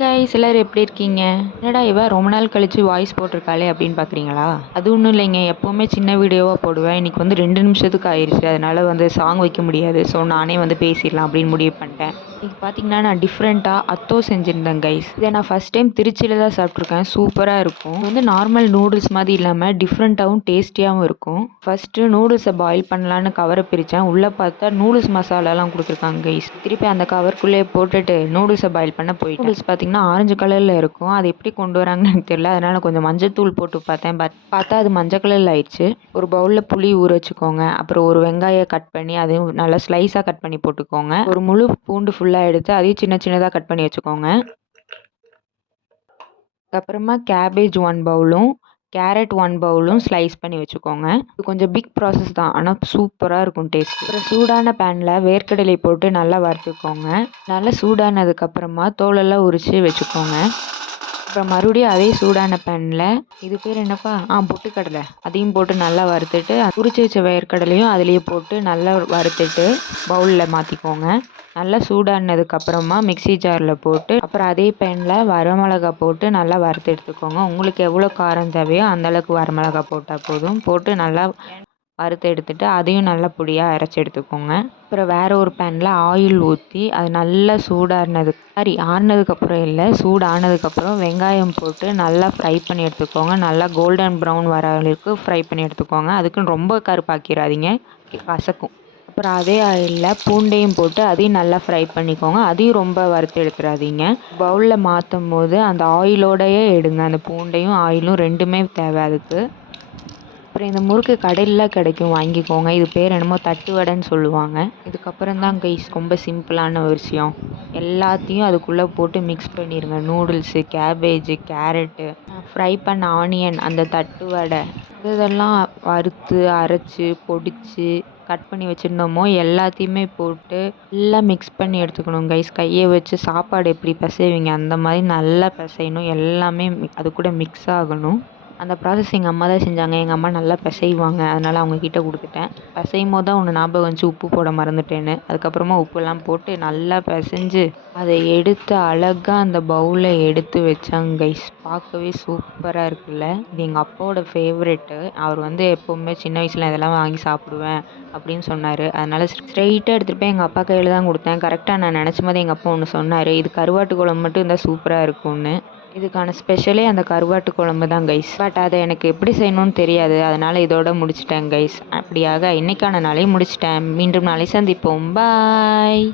Guys எல்லாரும் எப்படி இருக்கீங்க? என்னடா இவ ரொம்ப நாள் கழிச்சு வாய்ஸ் போட்டிருக்காளே அப்படின்னு பார்க்குறீங்களா? அது ஒன்றும் இல்லைங்க. எப்போவுமே சின்ன வீடியோவாக போடுவேன். இன்னைக்கு வந்து 2 நிமிஷத்துக்கு ஆயிடுச்சு. அதனால வந்து சாங் வைக்க முடியாது. ஸோ நானே வந்து பேசிடலாம் அப்படின்னு முடிவு பண்ணிட்டேன். இன்னைக்கு பார்த்தீங்கன்னா நான் டிஃப்ரெண்ட்டாக அத்தோ செஞ்சுருந்தேன் கைஸ். இதை நான் ஃபஸ்ட் டைம் திருச்சியில் தான் சாப்பிட்ருக்கேன். சூப்பராக இருக்கும். இது வந்து நார்மல் நூடுல்ஸ் மாதிரி இல்லாமல் டிஃப்ரெண்ட்டாகவும் டேஸ்டியாகவும் இருக்கும். ஃபஸ்ட்டு நூடுல்ஸை பாயில் பண்ணலான்னு கவரை பிரித்தேன். உள்ளே பார்த்தா நூடுல்ஸ் மசாலாலாம் கொடுத்துருக்காங்க கைஸ். திருப்பி அந்த கவருக்குள்ளேயே போட்டுட்டு நூடுல்ஸை பாயில் பண்ண போயிட்டேன். நூடுல்ஸ் பார்த்தீங்கன்னா ஆரஞ்சு கலரில் இருக்கும். அது எப்படி கொண்டு வராங்கன்னு எனக்கு தெரியல. அதனால் கொஞ்சம் மஞ்சத்தூள் போட்டு பார்த்தேன். பார்த்தா அது மஞ்சள் கலரில் ஆயிடுச்சு. ஒரு பவுலில் புளி ஊற வச்சுக்கோங்க. அப்புறம் ஒரு வெங்காயம் கட் பண்ணி அதையும் நல்லா ஸ்லைஸாக கட் பண்ணி போட்டுக்கோங்க. ஒரு முழு பூண்டு ஃபுல்லாக எடுத்து அதையும் சின்ன சின்னதாக கட் பண்ணி வச்சுக்கோங்க. அதுக்கப்புறமா கேபேஜ் 1 பவுலும் கேரட் 1 பவுலும் ஸ்லைஸ் பண்ணி வச்சுக்கோங்க. இது கொஞ்சம் பிக் ப்ராசஸ் தான், ஆனால் சூப்பராக இருக்கும் டேஸ்ட். அப்புறம் சூடான பேனில் வேர்க்கடலை போட்டு நல்லா வறுத்துக்கோங்க. நல்லா சூடானதுக்கப்புறமா தோலெல்லாம் உரித்து வச்சுக்கோங்க. அப்புறம் மறுபடியும் அதே சூடான பேனில் இது பேர் என்னப்பா பொட்டுக்கடலை அதையும் போட்டு நல்லா வறுத்துட்டு உரிச்சு வச்ச வேர்க்கடலையும் அதுலேயே போட்டு நல்லா வறுத்துட்டு பவுலில் மாற்றிக்கோங்க. நல்லா சூடானதுக்கப்புறமா மிக்ஸி ஜாரில் போட்டு அப்புறம் அதே பேனில் வரமிளகா போட்டு நல்லா வறுத்து எடுத்துக்கோங்க. உங்களுக்கு எவ்வளோ காரம் தேவையோ அந்தளவுக்கு வரமிளகா போட்டால் போதும். போட்டு நல்லா வறுத்து எடுத்துட்டு அதையும் நல்லா பொடியாக அரைச்சி எடுத்துக்கோங்க. அப்புறம் வேறு ஒரு பேனில் ஆயில் ஊற்றி அது நல்லா ஆறுனதுக்கப்புறம் இல்லை, சூடானதுக்கப்புறம் வெங்காயம் போட்டு நல்லா ஃப்ரை பண்ணி எடுத்துக்கோங்க. நல்லா கோல்டன் ப்ரௌன் வர அளவுக்கு ஃப்ரை பண்ணி எடுத்துக்கோங்க. அதுக்குன்னு ரொம்ப கருப்பாக்கிடாதீங்க, கசக்கும். அப்புறம் அதே ஆயிலில் பூண்டையும் போட்டு அதையும் நல்லா ஃப்ரை பண்ணிக்கோங்க. அதையும் ரொம்ப வறுத்து எடுத்துடாதீங்க. பவுலில் மாற்றும் போது அந்த ஆயிலோடையே எடுங்க. அந்த பூண்டையும் ஆயிலும் ரெண்டுமே தேவை அதுக்கு. அப்புறம் இந்த முறுக்கு கடையில் கிடைக்கும், வாங்கிக்கோங்க. இது பேர் என்னமோ தட்டு வடைன்னு சொல்லுவாங்க. இதுக்கப்புறம் தான் கைஸ் ரொம்ப சிம்பிளான ஒரு விஷயம். எல்லாத்தையும் அதுக்குள்ளே போட்டு மிக்ஸ் பண்ணிடுங்க. நூடுல்ஸு, கேபேஜு, கேரட்டு, ஃப்ரை பண்ண ஆனியன், அந்த தட்டு வடை, இதெல்லாம் வறுத்து அரைச்சி பொடிச்சு கட் பண்ணி வச்சுருந்தோமோ எல்லாத்தையுமே போட்டு எல்லாம் மிக்ஸ் பண்ணி எடுத்துக்கணும் கைஸ். கையை வச்சு சாப்பாடு எப்படி பிசைவீங்க அந்த மாதிரி நல்லா பிசையணும். எல்லாமே அது கூட மிக்ஸ் ஆகணும். அந்த ப்ராசஸ் எங்கள் அம்மா தான் செஞ்சாங்க. எங்கள் அம்மா நல்லா பிசைவாங்க. அதனால் அவங்கக்கிட்ட கொடுத்துட்டேன். பிசையும் போது தான் ஒன்று ஞாபகம் வந்துச்சு, உப்பு போட மறந்துட்டேன்னு. அதுக்கப்புறமா உப்புலாம் போட்டு நல்லா பிசைஞ்சு அதை எடுத்து அழகாக அந்த பவுலில் எடுத்து வச்சாங்க கைஸ். பார்க்கவே சூப்பராக இருக்குல்ல. இது எங்கள் அப்பாவோட ஃபேவரெட்டு. அவர் வந்து எப்போவுமே சின்ன வயசில் இதெல்லாம் வாங்கி சாப்பிடுவேன் அப்படின்னு சொன்னார். அதனால் ஸ்ட்ரெயிட்டாக எடுத்துகிட்டு போய் எங்கள் அப்பா கையில் தான் கொடுத்தேன். கரெக்டாக நான் நினச்ச போது எங்கள் அப்பா ஒன்று சொன்னார், இது கருவாட்டு குழம்பு மட்டும் இருந்தால் சூப்பராக இருக்கும்னு. இதுக்கான ஸ்பெஷலே அந்த கருவாட்டு குழம்பு தான் கைஸ். பட் அதை எனக்கு எப்படி செய்யணும்னு தெரியாது. அதனால் இதோட முடிச்சிட்டேன் கைஸ். அப்படியாக இன்றைக்கான நாளை முடிச்சிட்டேன். மீண்டும் நாளை சந்திப்போம். பாய்.